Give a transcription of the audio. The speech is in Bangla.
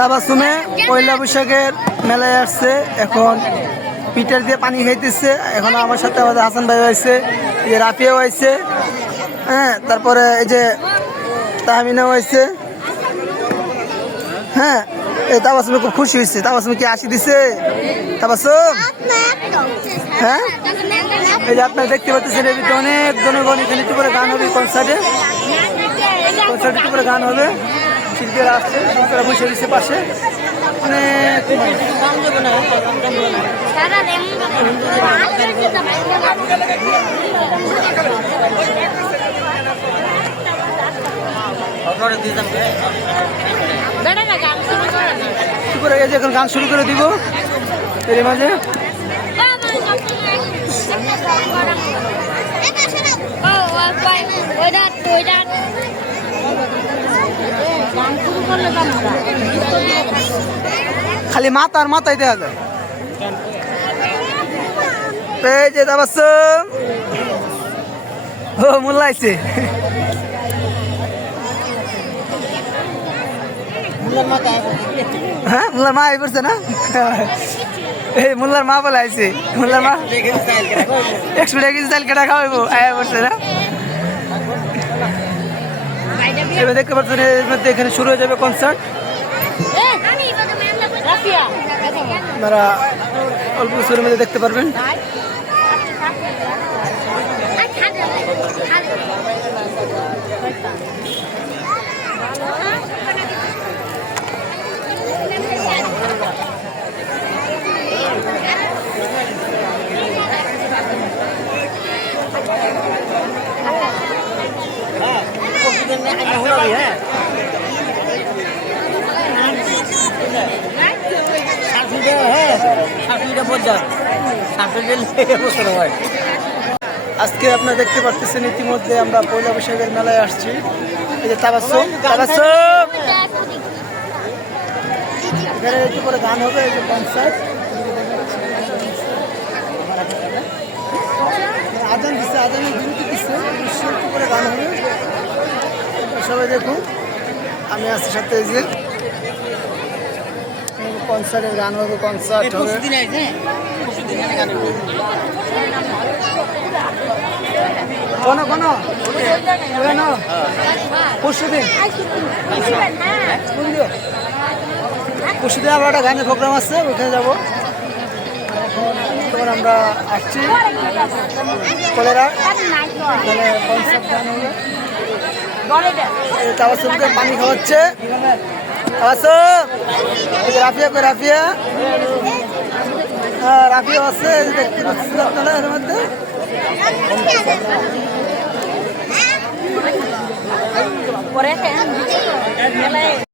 তাবাসুমে পয়লা বৈশাখের মেলায় আসছে, এখন পিঠার দিয়ে পানি খাইতেছে। এখন আমার সাথে আমাদের হাসান ভাই হয়েছে, এই যে রাফিয়াও হয়েছে, হ্যাঁ, তারপরে এই যে তাহমিনাও হয়েছে। হ্যাঁ, এই তাবাসুমে খুব খুশি হয়েছে। তাবাসুমে কি আসি দিছে তাবাসুম? হ্যাঁ, এই যে আপনারা দেখতে পাচ্ছেন এর ভিতরে অনেক জনগণ, এখানে একটু করে গান হবে কনসার্টে একটু করে গান হবে। শিল্পীরা আসছে, শিল্পীরা বসে দিচ্ছে পাশে অনেক এখন গান শুরু করে দিব এর মাঝে। খালি মাথার মাথায় দেখা যায়। এই যে তাবাসসুম ও মোল্লাইছে, হ্যাঁ মোল্লার মা পড়ছে না, এই মোল্লার মা বলে আইছে, মোল্লার মা 100 টাকা কেজি চাল কেটা খাওয়াইবো আয়া পড়ছে না। এবার দেখতে পাচ্ছেন এর মধ্যে এখানে শুরু হয়ে যাবে কনসার্ট। আপনারা অল্প কিছুর মধ্যে দেখতে পারবেন। আজকে আপনারা দেখতে পাচ্ছেন ইতিমধ্যে আমরা পয়লা বৈশাখের মেলায় আসছি। এই যে তাবাসসুম এখানে একটু করে গান হবে, এই যে কনসার্ট আজান দিচ্ছে, আজানের বিরতি দিচ্ছে, একটু করে গান হবে। সবাই দেখুন, আমি আছি সাথে। এই যে কনসার্টের গান হবে, কনসার্ট হবে। পরশুদিন আবার একটা গানের প্রোগ্রাম আছে, ওখানে যাবো। তখন আমরা আসছি কলেরা, কনসার্ট গান হবে। তাবাসসুমকে পানি খাওয়াচ্ছে রাফিয়া কই রাফিয়া, হ্যাঁ রাফিয়া আছে দেখতে পাচ্ছেন আপনারা এর মধ্যে। পরে